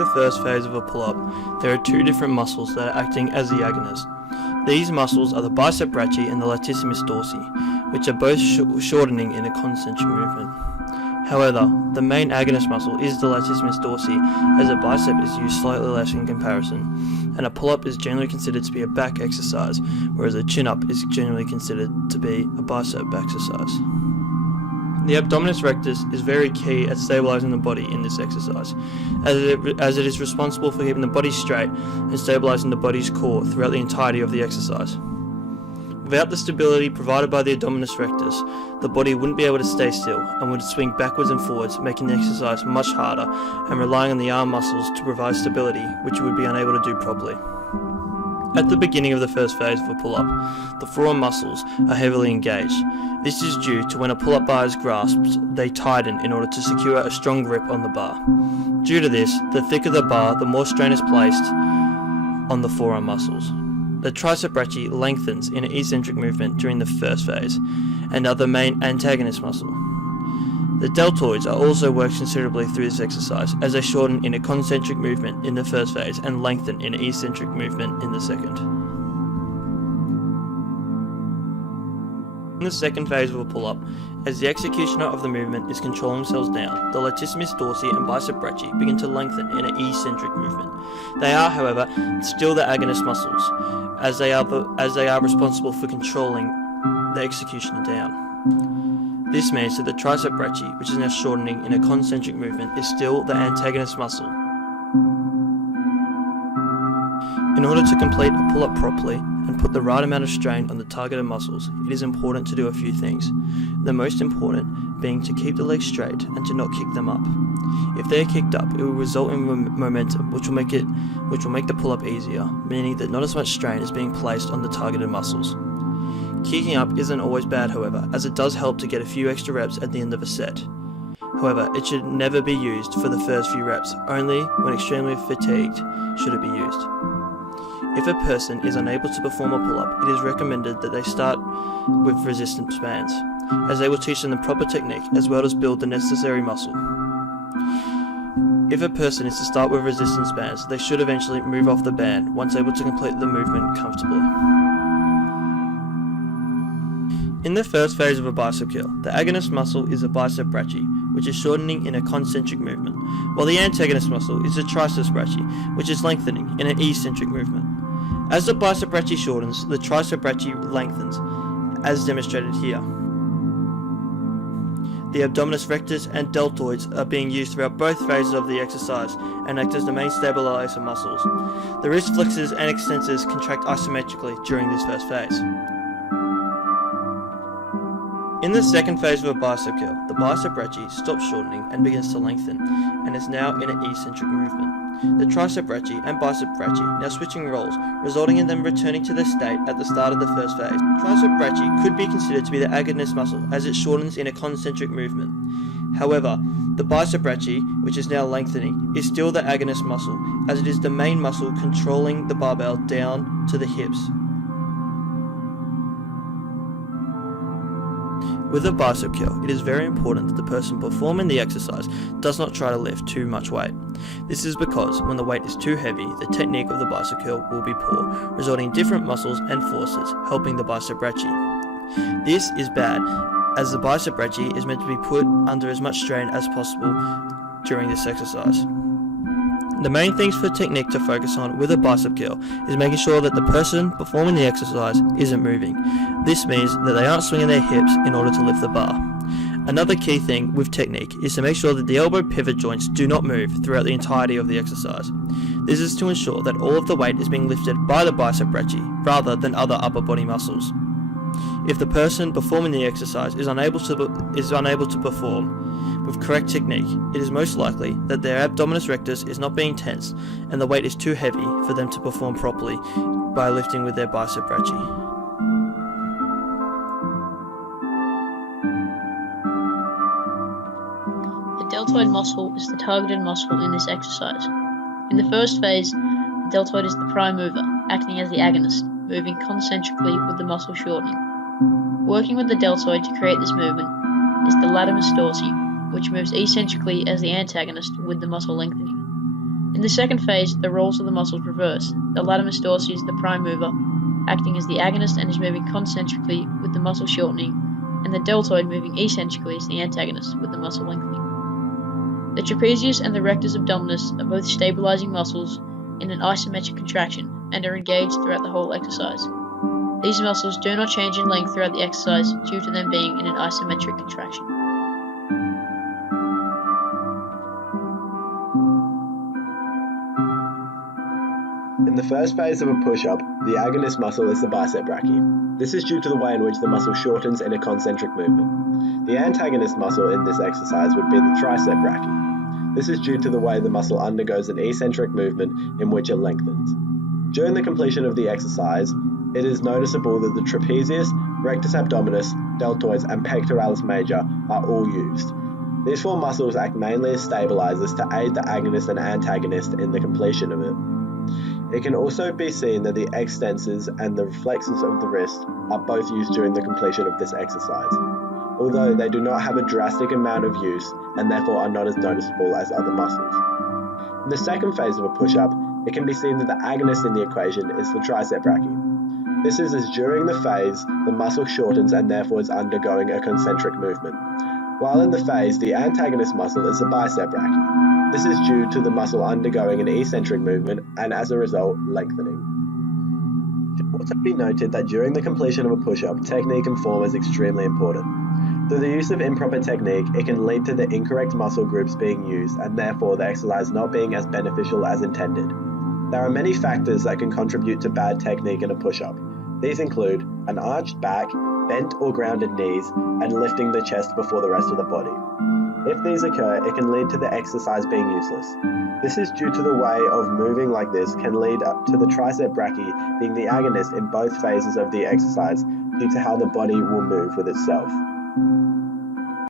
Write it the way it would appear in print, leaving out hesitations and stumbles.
the first phase of a pull-up, there are two different muscles that are acting as the agonist. These muscles are the bicep brachii and the latissimus dorsi, which are both shortening in a concentric movement. However, the main agonist muscle is the latissimus dorsi, as a bicep is used slightly less in comparison, and a pull-up is generally considered to be a back exercise, whereas a chin-up is generally considered to be a bicep exercise. The abdominis rectus is very key at stabilizing the body in this exercise, as it is responsible for keeping the body straight and stabilizing the body's core throughout the entirety of the exercise. Without the stability provided by the abdominis rectus, the body wouldn't be able to stay still and would swing backwards and forwards, making the exercise much harder and relying on the arm muscles to provide stability, which you would be unable to do properly. At the beginning of the first phase of a pull-up, the forearm muscles are heavily engaged. This is due to when a pull-up bar is grasped, they tighten in order to secure a strong grip on the bar. Due to this, the thicker the bar, the more strain is placed on the forearm muscles. The tricep brachii lengthens in an eccentric movement during the first phase, and are the main antagonist muscle. The deltoids are also worked considerably through this exercise, as they shorten in a concentric movement in the first phase and lengthen in an eccentric movement in the second. In the second phase of a pull-up, as the executioner of the movement is controlling themselves down, the latissimus dorsi and bicep brachii begin to lengthen in an eccentric movement. They are, however, still the agonist muscles, as they are responsible for controlling the executioner down. This means that the tricep brachii, which is now shortening in a concentric movement, is still the antagonist muscle. In order to complete a pull-up properly and put the right amount of strain on the targeted muscles, it is important to do a few things. The most important being to keep the legs straight and to not kick them up. If they are kicked up, it will result in momentum, which will make the pull-up easier, meaning that not as much strain is being placed on the targeted muscles. Kicking up isn't always bad, however, as it does help to get a few extra reps at the end of a set. However, it should never be used for the first few reps, only when extremely fatigued should it be used. If a person is unable to perform a pull-up, it is recommended that they start with resistance bands, as they will teach them the proper technique as well as build the necessary muscle. If a person is to start with resistance bands, they should eventually move off the band once able to complete the movement comfortably. In the first phase of a bicep curl, the agonist muscle is the bicep brachii, which is shortening in a concentric movement, while the antagonist muscle is the triceps brachii, which is lengthening in an eccentric movement. As the bicep brachii shortens, the tricep brachii lengthens, as demonstrated here. The abdominis rectus and deltoids are being used throughout both phases of the exercise and act as the main stabilizer muscles. The wrist flexors and extensors contract isometrically during this first phase. In the second phase of a bicep curl, the bicep brachii stops shortening and begins to lengthen, and is now in an eccentric movement. The tricep brachii and bicep brachii now switching roles, resulting in them returning to their state at the start of the first phase. Tricep brachii could be considered to be the agonist muscle, as it shortens in a concentric movement. However, the bicep brachii, which is now lengthening, is still the agonist muscle, as it is the main muscle controlling the barbell down to the hips. With a bicep curl, it is very important that the person performing the exercise does not try to lift too much weight. This is because when the weight is too heavy, the technique of the bicep curl will be poor, resulting in different muscles and forces helping the bicep brachii. This is bad, as the bicep brachii is meant to be put under as much strain as possible during this exercise. The main things for technique to focus on with a bicep curl is making sure that the person performing the exercise isn't moving. This means that they aren't swinging their hips in order to lift the bar. Another key thing with technique is to make sure that the elbow pivot joints do not move throughout the entirety of the exercise. This is to ensure that all of the weight is being lifted by the bicep brachii rather than other upper body muscles. If the person performing the exercise is unable to perform with correct technique, it is most likely that their abdominis rectus is not being tensed and the weight is too heavy for them to perform properly by lifting with their bicep brachii. The deltoid muscle is the targeted muscle in this exercise. In the first phase, the deltoid is the prime mover, acting as the agonist, moving concentrically with the muscle shortening. Working with the deltoid to create this movement is the latissimus dorsi, which moves eccentrically as the antagonist with the muscle lengthening. In the second phase, the roles of the muscles reverse. The latissimus dorsi is the prime mover, acting as the agonist and is moving concentrically with the muscle shortening, and the deltoid moving eccentrically as the antagonist with the muscle lengthening. The trapezius and the rectus abdominis are both stabilizing muscles in an isometric contraction and are engaged throughout the whole exercise. These muscles do not change in length throughout the exercise due to them being in an isometric contraction. In the first phase of a push-up, the agonist muscle is the bicep brachii. This is due to the way in which the muscle shortens in a concentric movement. The antagonist muscle in this exercise would be the tricep brachii. This is due to the way the muscle undergoes an eccentric movement in which it lengthens. During the completion of the exercise, it is noticeable that the trapezius, rectus abdominis, deltoids, and pectoralis major are all used. These four muscles act mainly as stabilizers to aid the agonist and antagonist in the completion of it. It can also be seen that the extensors and the flexors of the wrist are both used during the completion of this exercise, although they do not have a drastic amount of use and therefore are not as noticeable as other muscles. In the second phase of a push-up, it can be seen that the agonist in the equation is the tricep brachii. This is as during the phase, the muscle shortens and therefore is undergoing a concentric movement, while in the phase, the antagonist muscle is the bicep brachii. This is due to the muscle undergoing an eccentric movement and as a result, lengthening. It should also be noted that during the completion of a push-up, technique and form is extremely important. Through the use of improper technique, it can lead to the incorrect muscle groups being used and therefore the exercise not being as beneficial as intended. There are many factors that can contribute to bad technique in a push-up. These include an arched back, bent or grounded knees, and lifting the chest before the rest of the body. If these occur, it can lead to the exercise being useless. This is due to the way of moving like this can lead up to the tricep brachii being the agonist in both phases of the exercise due to how the body will move with itself.